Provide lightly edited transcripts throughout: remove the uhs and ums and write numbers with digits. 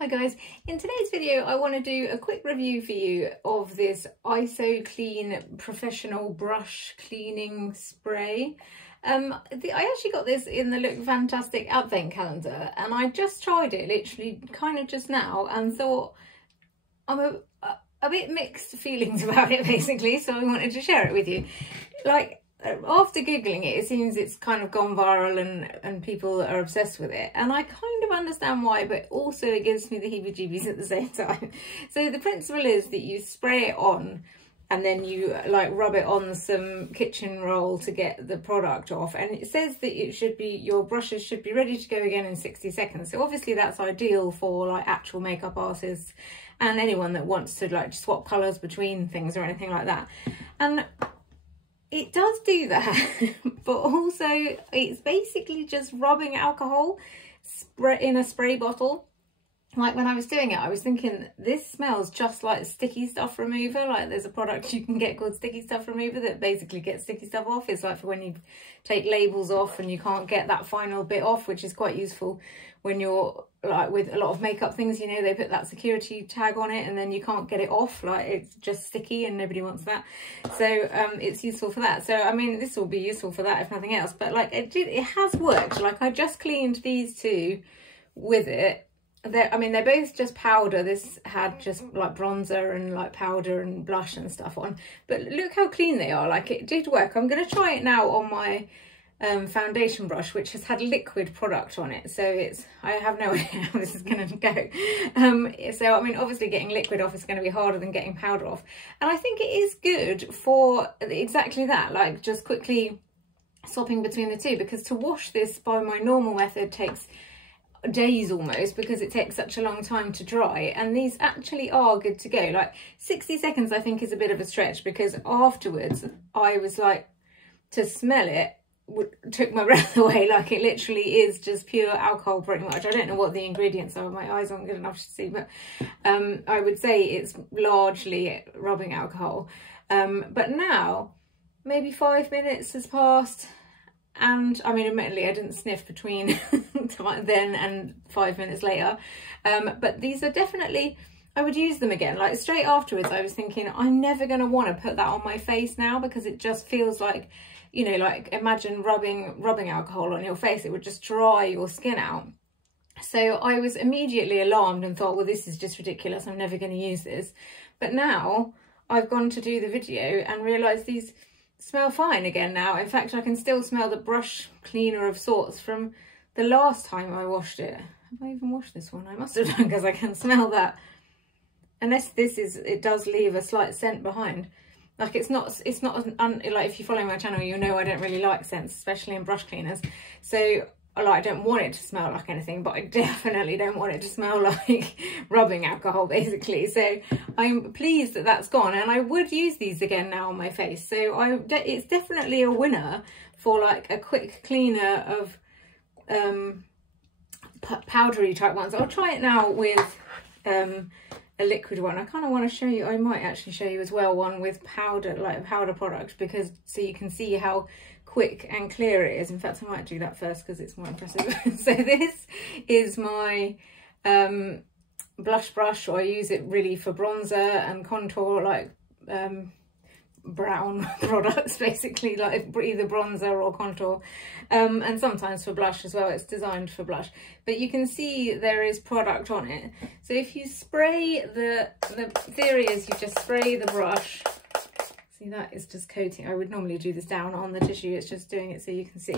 Hi guys, in today's video I want to do a quick review for you of this IsoClean Professional Brush Cleaning Spray. I actually got this in the Look Fantastic Advent Calendar and I just tried it literally kind of just now and thought I'm a bit mixed feelings about it basically, so I wanted to share it with you. Like, after googling it, it seems it's kind of gone viral and people are obsessed with it, and I kind of understand why, but also it gives me the heebie-jeebies at the same time. So the principle is that you spray it on and then you like rub it on some kitchen roll to get the product off, and it says that it should be, your brushes should be ready to go again in 60 seconds. So obviously that's ideal for like actual makeup artists and anyone that wants to like swap colours between things or anything like that. And it does do that, but also it's basically just rubbing alcohol in a spray bottle. Like when I was doing it, I was thinking this smells just like sticky stuff remover. Like there's a product you can get called sticky stuff remover that basically gets sticky stuff off. It's like for when you take labels off and you can't get that final bit off, which is quite useful when you're like with a lot of makeup things, you know, they put that security tag on it and then you can't get it off, like it's just sticky and nobody wants that. So it's useful for that. So I mean, this will be useful for that if nothing else, but like it has worked. Like I just cleaned these two with it. I mean, they're both just powder. This had just like bronzer and like powder and blush and stuff on, but look how clean they are. Like it did work. I'm going to try it now on my foundation brush, which has had liquid product on it, so I have no idea how this is going to go. So I mean, obviously getting liquid off is going to be harder than getting powder off, and I think it is good for exactly that, like just quickly swapping between the two, because to wash this by my normal method takes days almost, because it takes such a long time to dry, and these actually are good to go. Like 60 seconds I think is a bit of a stretch, because afterwards I was like, to smell it took my breath away. Like it literally is just pure alcohol pretty much. I don't know what the ingredients are, my eyes aren't good enough to see, but I would say it's largely rubbing alcohol. But now maybe 5 minutes has passed, and I mean, admittedly I didn't sniff between then and 5 minutes later, but these are definitely, I would use them again. Like straight afterwards I was thinking I'm never going to want to put that on my face now, because it just feels like, you know, like imagine rubbing alcohol on your face, it would just dry your skin out. So I was immediately alarmed and thought, well, this is just ridiculous, I'm never going to use this. But now I've gone to do the video and realised these smell fine again now. In fact, I can still smell the brush cleaner of sorts from the last time I washed it. Have I even washed this one? I must have done, because I can smell that. Unless it does leave a slight scent behind. Like it's not like, if you follow my channel, you know I don't really like scents, especially in brush cleaners. So like, I don't want it to smell like anything, but I definitely don't want it to smell like rubbing alcohol basically. So I'm pleased that that's gone, and I would use these again now on my face. So it's definitely a winner for like a quick cleaner of powdery type ones. I'll try it now with a liquid one. I kind of want to show you, I might actually show you as well one with powder, like a powder product, because so you can see how quick and clear it is. In fact, I might do that first because it's more impressive. So this is my blush brush. I use it really for bronzer and contour, like brown products basically, like either bronzer or contour, and sometimes for blush as well. It's designed for blush, but you can see there is product on it. So if you spray the theory is you just spray the brush. See, that is just coating. I would normally do this down on the tissue, it's just doing it so you can see,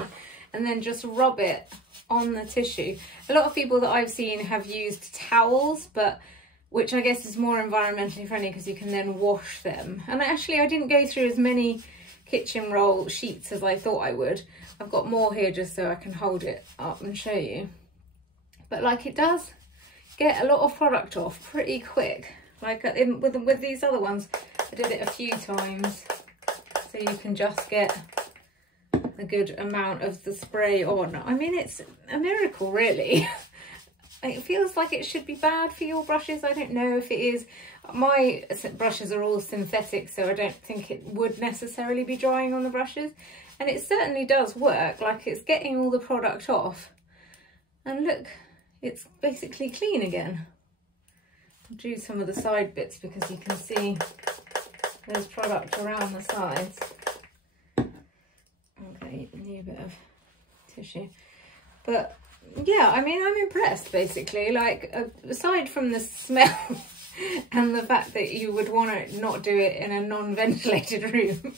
and then just rub it on the tissue. A lot of people that I've seen have used towels, but which I guess is more environmentally friendly because you can then wash them. And actually I didn't go through as many kitchen roll sheets as I thought I would. I've got more here just so I can hold it up and show you. But like, it does get a lot of product off pretty quick. Like with these other ones, I did it a few times, so you can just get a good amount of the spray on. I mean, it's a miracle really. It feels like it should be bad for your brushes. I don't know if it is. My brushes are all synthetic, so I don't think it would necessarily be drying on the brushes. And it certainly does work. Like, it's getting all the product off. And look, it's basically clean again. I'll do some of the side bits because you can see there's product around the sides. Okay, a new bit of tissue. But yeah, I mean, I'm impressed basically. Like, aside from the smell and the fact that you would want to not do it in a non-ventilated room,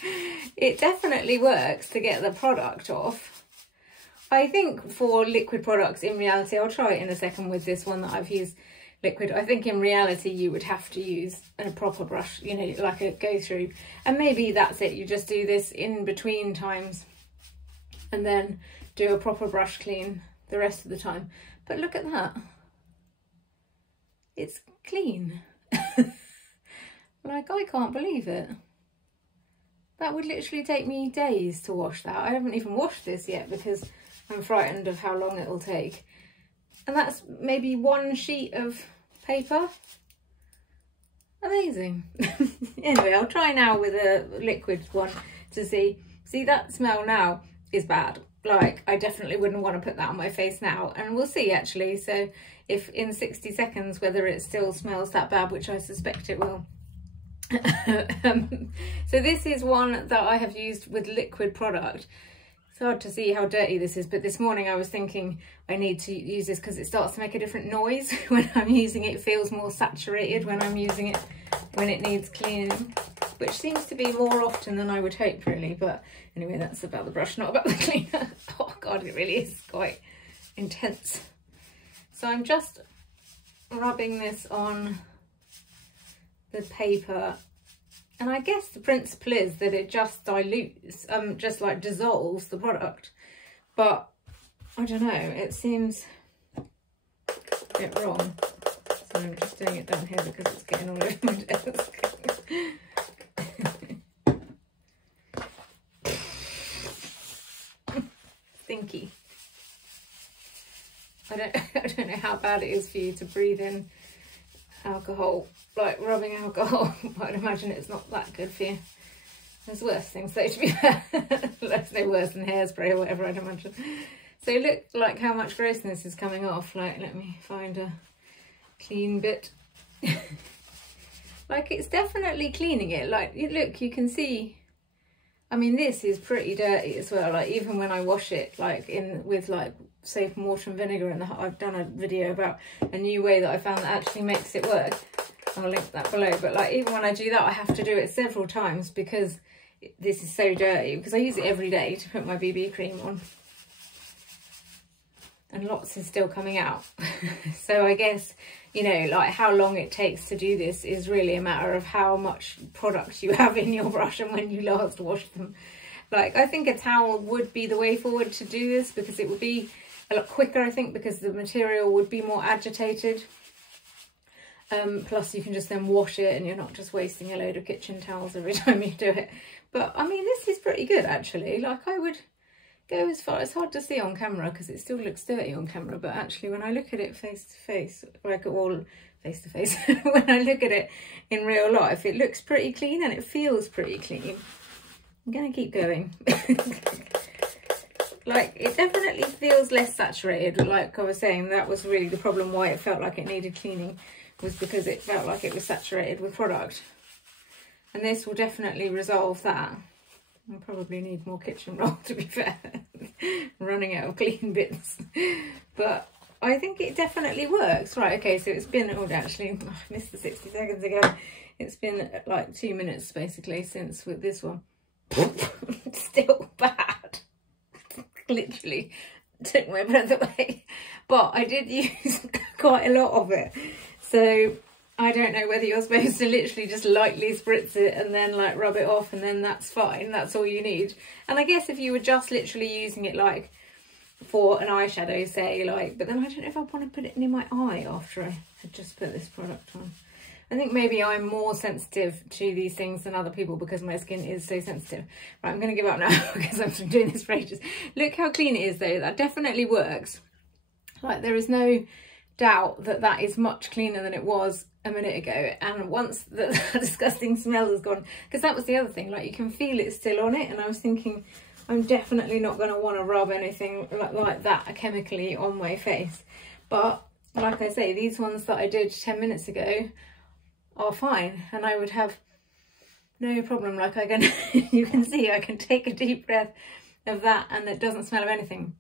it definitely works to get the product off. I think for liquid products, in reality, I'll try it in a second with this one that I've used liquid. I think in reality you would have to use a proper brush, you know, like a go through, and maybe that's it. You just do this in between times and then do a proper brush clean the rest of the time. But look at that, it's clean. Like, I can't believe it. That would literally take me days to wash that. I haven't even washed this yet because I'm frightened of how long it will take. And that's maybe one sheet of paper. Amazing. Anyway, I'll try now with a liquid one to see. See, that smell now is bad. Like, I definitely wouldn't want to put that on my face now. And we'll see, actually. So if in 60 seconds, whether it still smells that bad, which I suspect it will. So this is one that I have used with liquid product. It's hard to see how dirty this is, but this morning I was thinking I need to use this because it starts to make a different noise when I'm using it. It feels more saturated when I'm using it, when it needs cleaning, which seems to be more often than I would hope, really. But anyway, that's about the brush, not about the cleaner. Oh God, it really is quite intense. So I'm just rubbing this on the paper, and I guess the principle is that it just dilutes, just like dissolves the product, but I don't know, it seems a bit wrong. So I'm just doing it down here because it's getting all over my desk. Stinky. I don't know how bad it is for you to breathe in alcohol, like rubbing alcohol. I'd imagine it's not that good for you. There's worse things though, to be fair. There's no worse than hairspray or whatever, I'd imagine. So look, like how much grossness is coming off. Like, let me find a clean bit. Like, it's definitely cleaning it. Like, look, you can see, I mean, this is pretty dirty as well. Like, even when I wash it, like with like soap and water and vinegar, and I've done a video about a new way that I found that actually makes it work. I'll link that below. But like, even when I do that, I have to do it several times because this is so dirty, because I use it every day to put my BB cream on, and lots is still coming out. So I guess, you know, like how long it takes to do this is really a matter of how much product you have in your brush and when you last washed them. Like, I think a towel would be the way forward to do this, because it would be a lot quicker, I think, because the material would be more agitated. Plus you can just then wash it and you're not just wasting a load of kitchen towels every time you do it. But I mean, this is pretty good actually. Like, I would go as far, it's hard to see on camera because it still looks dirty on camera, but actually when I look at it face to face, like, all face to face, when I look at it in real life, it looks pretty clean and it feels pretty clean. I'm gonna keep going. Like, it definitely feels less saturated. Like I was saying, that was really the problem why it felt like it needed cleaning, was because it felt like it was saturated with product. And this will definitely resolve that. I'll probably need more kitchen roll, to be fair. Running out of clean bits. But I think it definitely works. Right, okay, so it's been, oh, actually, I missed the 60 seconds ago. It's been like 2 minutes, basically, since with this one. Still bad. Literally took my breath away. But I did use quite a lot of it. So I don't know whether you're supposed to literally just lightly spritz it and then like rub it off, and then that's fine. That's all you need. And I guess if you were just literally using it like for an eyeshadow, say, like, but then I don't know if I want to put it near my eye after I had just put this product on. I think maybe I'm more sensitive to these things than other people because my skin is so sensitive. Right, I'm going to give up now because I've been doing this for ages. Look how clean it is though. That definitely works. Like, there is no doubt that that is much cleaner than it was a minute ago. And once the disgusting smell is gone, because that was the other thing, like, you can feel it still on it. And I was thinking, I'm definitely not going to want to rub anything like that chemically on my face. But like I say, these ones that I did 10 minutes ago are fine, and I would have no problem. Like I can, you can see I can take a deep breath of that and it doesn't smell of anything.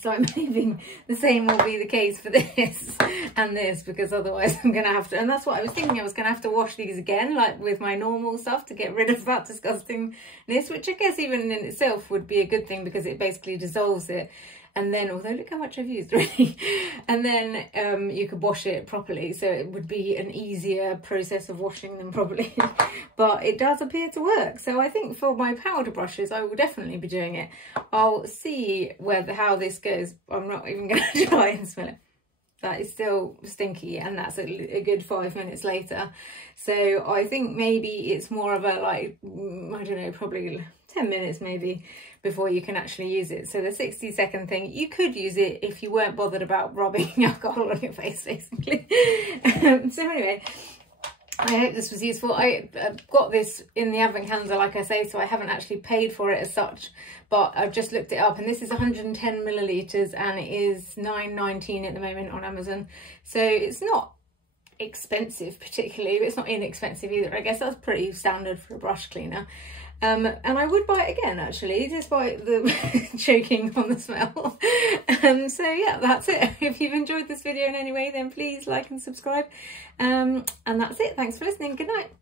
So I'm hoping the same will be the case for this and this, because otherwise I'm going to have to, and that's what I was thinking, I was going to have to wash these again, like with my normal stuff, to get rid of that disgustingness, which I guess even in itself would be a good thing, because it basically dissolves it. And then, although look how much I've used really, and then you could wash it properly, so it would be an easier process of washing them properly. But it does appear to work, so I think for my powder brushes I will definitely be doing it. I'll see how this goes. I'm not even going to try and smell it. That is still stinky, and that's a good 5 minutes later. So I think maybe it's more of a, like, I don't know, probably 10 minutes maybe before you can actually use it. So the 60-second thing, you could use it if you weren't bothered about rubbing alcohol on your face, basically. So anyway, I hope this was useful. I got this in the advent calendar, like I say, so I haven't actually paid for it as such, but I've just looked it up, and this is 110 millilitres and it is $9.19 at the moment on Amazon. So it's not expensive particularly, but it's not inexpensive either. I guess that's pretty standard for a brush cleaner. And I would buy it again, actually, despite the choking on the smell. So yeah, that's it. If you've enjoyed this video in any way, then please like and subscribe. And that's it. Thanks for listening. Good night.